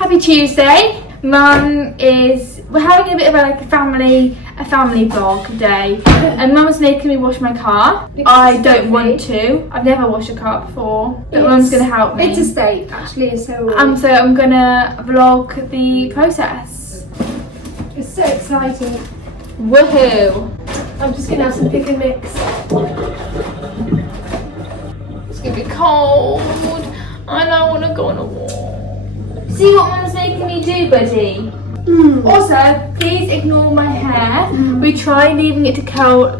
Happy Tuesday. We're having a bit of a family vlog day, and Mum's making me wash my car. I don't want to. I've never washed a car before, but Mum's gonna help me. It's a state, actually. So I'm gonna vlog the process. it's so exciting. Woohoo! I'm just gonna have some pick and mix. It's gonna be cold. I don't want to go on a walk. See what Mum's making me do, buddy. Also, please ignore my hair. We try leaving it to curl,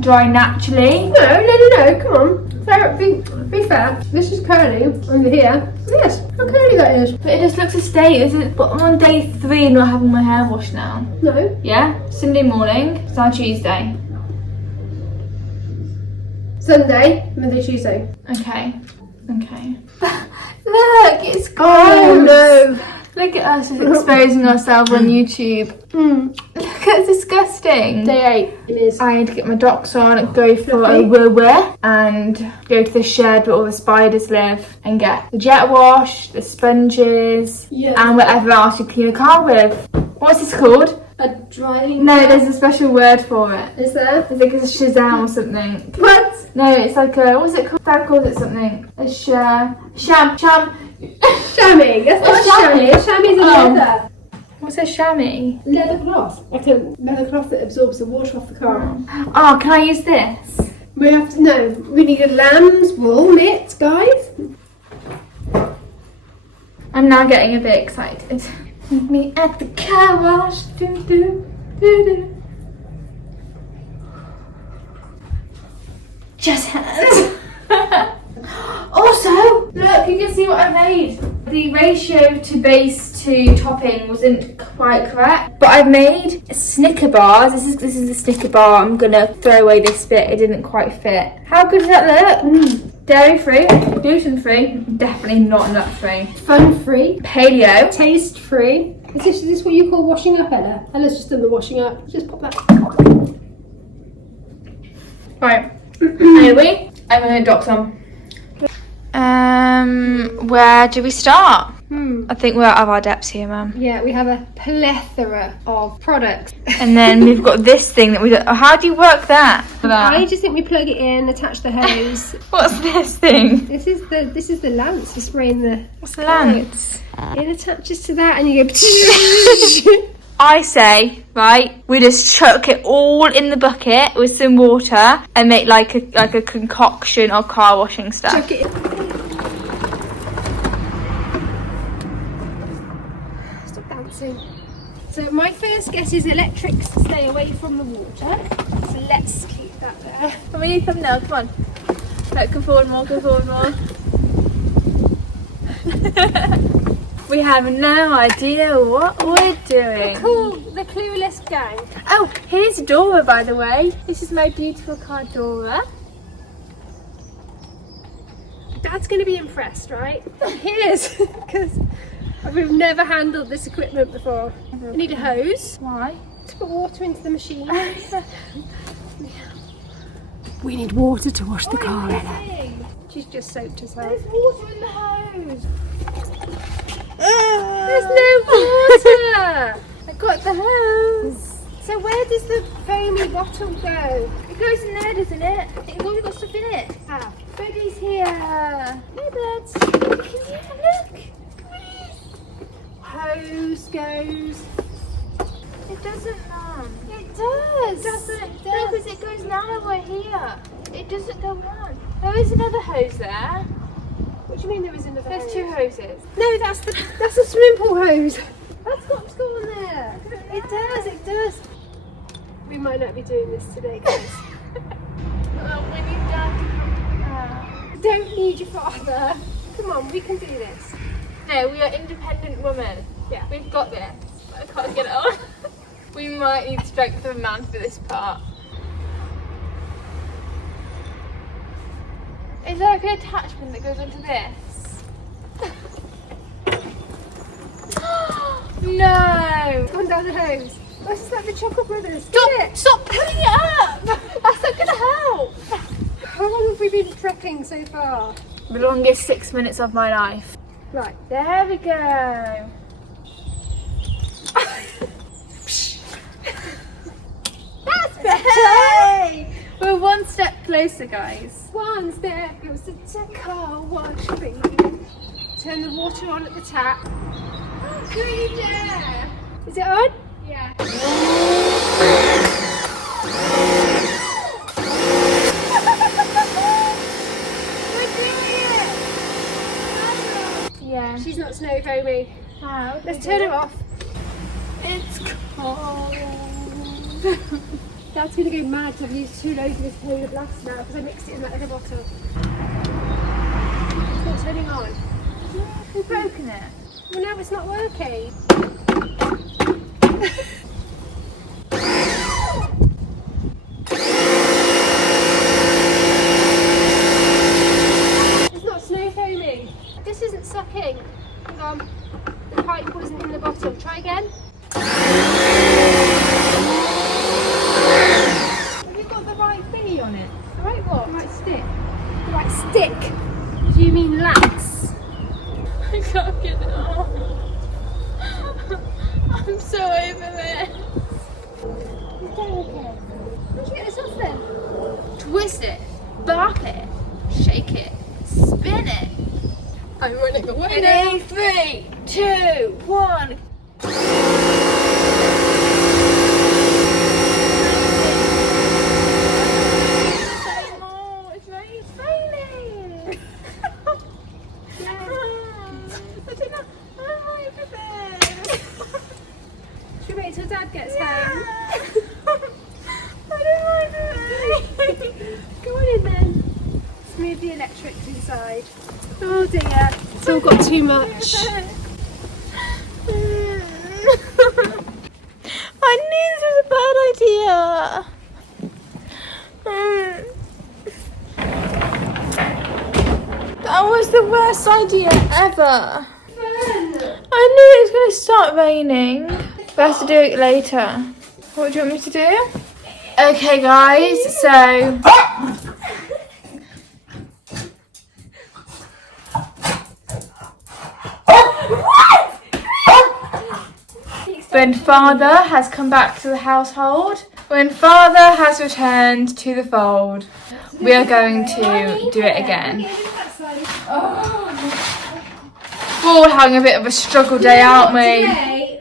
dry naturally. No, come on. Be fair. This is curly over here. Yes, how curly that is. But it just looks a state. But I'm on day 3 not having my hair washed now. No. Yeah? Sunday morning. It's now Tuesday. Sunday, Monday, Tuesday. Okay. Look, it's gross. Oh no. Look at us just exposing ourselves on YouTube. Look, it's disgusting. Day 8 it is. I need to get my docs on, go for a woo-woo, and go to the shed where all the spiders live and get the jet wash, the sponges, and whatever else you clean a car with. What's this called? A drying. No, there's a special word for it. Is there? I think it's a Shazam or something. What? No, it's like a, what's it called? Dad calls it something. A sham. Chamois. That's not chamois. chamois. Chamois is a leather. What's a chamois? Leather cloth. Like a leather cloth that absorbs the water off the car. Oh, can I use this? We have to, no, we need a lamb's wool mitt, guys. I'm now getting a bit excited. Meet me at the car wash. Just hands. Also, look, you can see what I made. The ratio to base to topping wasn't quite correct, but I've made Snicker bars. This is the Snicker bar. I'm gonna throw away this bit. It didn't quite fit. How good does that look? Dairy free, gluten free, definitely not nut free. Fun free. Paleo. Taste free. Is this what you call washing up, Ella? Ella's just done the washing up. Just pop that. Right. Anyway, I'm gonna dock some. Where do we start? I think we're out of our depths here, Mum. Yeah, we have a plethora of products. And then we've got this thing that we don't. How do you work that? I just think we plug it in, attach the hose. What's this thing? This is the lance for spraying the. What's the lance? It attaches to that, and you go. I say, right, we just chuck it all in the bucket with some water and make like a concoction of car washing stuff. Chuck it in. Stop dancing. So my first guess is electrics stay away from the water. So let's keep that there. Can we need thumbnail? Come on. Right, come forward more. We have no idea what we're doing. The clueless gang. Oh, here's Dora, by the way. This is my beautiful car, Dora. Dad's going to be impressed, right? He is, because we've never handled this equipment before. We need a hose. Why? To put water into the machine. We need water to wash the car, Ella. She's just soaked herself. There's water in the hose. There's no water! I got the hose. So where does the foamy bottle go? It goes in there, doesn't it? It's always got stuff in it. Ah, Birdie's here. No birds. Can you look? hose goes. It doesn't, Mum. It does. It doesn't. It No, does. because it goes now we're here. It doesn't go on. There is another hose there. What do you mean there is another There's hose? 2 hoses. No, that's a swimming pool hose. That's got to go on there. It does. We might not be doing this today, guys. We need Dad to come back. Don't need your father. Come on, we can do this. No, we are independent women. Yeah. We've got this. I can't get it on. We might need strength of a man for this part. Is there like an attachment that goes onto this? No! Gone down the hose. This is like the Chocolate Brothers. Stop putting it up! That's not gonna help! How long have we been trekking so far? The longest 6 minutes of my life. Right. There we go. That's better. Hey! We're one step closer, guys. One step goes to the car wash, baby. Turn the water on at the tap. Oh, good, yeah. Is it on? Yeah. We're doing it. Yeah. She's not snow foamy. How? Let's turn her off. It's cold. Dad's going to go mad 'cause I've used 2 loads of this Polar Blast now because I mixed it in that other bottle. It's not turning on. We've broken it. Well, no, it's not working. It's not snow foaming. This isn't sucking. Hang on. The pipe wasn't in the bottle. Try again. Have you got the right thingy on it? The right what? The right stick? The right stick. Do you mean lax? I can't get it off. I'm so over this. It's delicate. How'd you get this off then? Twist it, bop it, shake it, spin it. I'm running away now. 3, 2, 1. It's raining. I don't know. I'm over this. Should we wait till Dad gets home? I don't like it. Go on in then. Let's move the electrics inside. Oh dear, it's all got too much. I knew this was a bad idea. That was the worst idea ever. I knew it was going to start raining. We have to do it later. What do you want me to do? Okay, guys, so when father has come back to the household, when father has returned to the fold, we are going to do it again. We're all having a bit of a struggle day, aren't we? Today,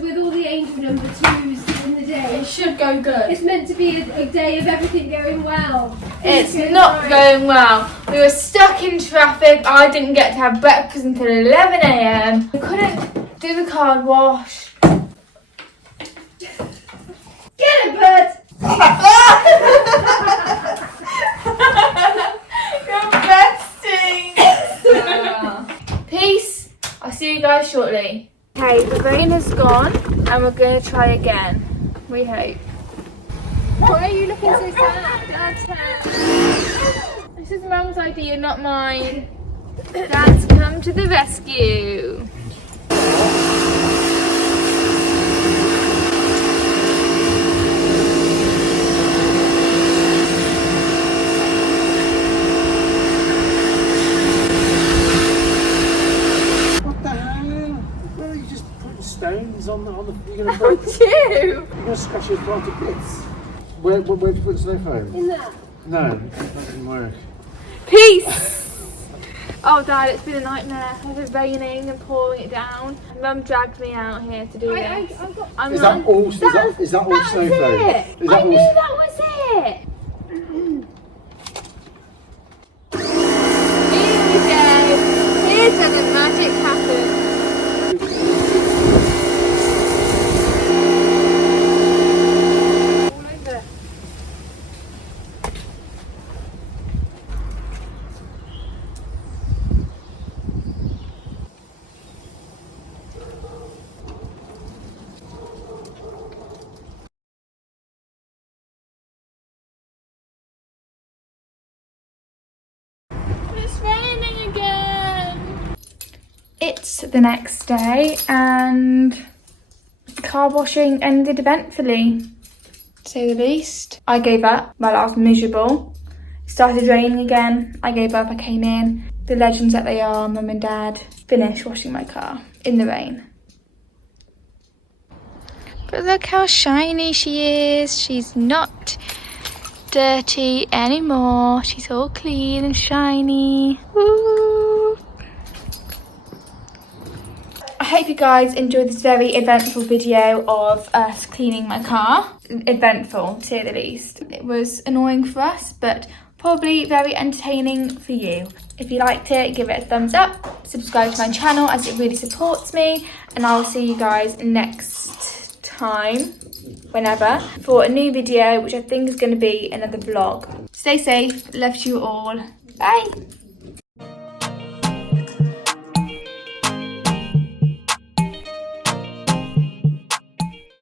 with all the angel number 2s in the day, It should go good. it's meant to be a day of everything going well. It's not going well. We were stuck in traffic. I didn't get to have breakfast until 11 a.m. We couldn't do the card wash. Get it, Bert! You're besting. Peace. I'll see you guys shortly. Okay, the rain has gone and we're going to try again. We hope. Why are you looking so sad? This is Mum's idea, not mine. Dad's come to the rescue. What the hell? Well, you just put stones on the you're gonna break Would you? you're gonna scratch your car to bits. Where to put snow foam? In that. No, that doesn't work. Peace! Oh Dad, it's been a nightmare. It's been raining and pouring it down. Mum dragged me out here to do I've this. got. I'm Is not- that all? Is that all That's snow foam? it! Is I that knew all? that was it! Here we go! Here's where the magic happens. All over. It's raining again! It's the next day and car washing ended eventfully, to say the least. I gave up while I was miserable. It started raining again. I gave up, I came in. the legends that they are, Mum and Dad, finish washing my car in the rain. But look how shiny she is. She's not dirty anymore. She's all clean and shiny. Woo. I hope you guys enjoyed this very eventful video of us cleaning my car. Eventful, to say the least. It was annoying for us, but probably very entertaining for you. If you liked it, give it a thumbs up, subscribe to my channel as it really supports me, and I'll see you guys next time, whenever, for a new video, which I think is going to be another vlog. Stay safe, love you all, bye!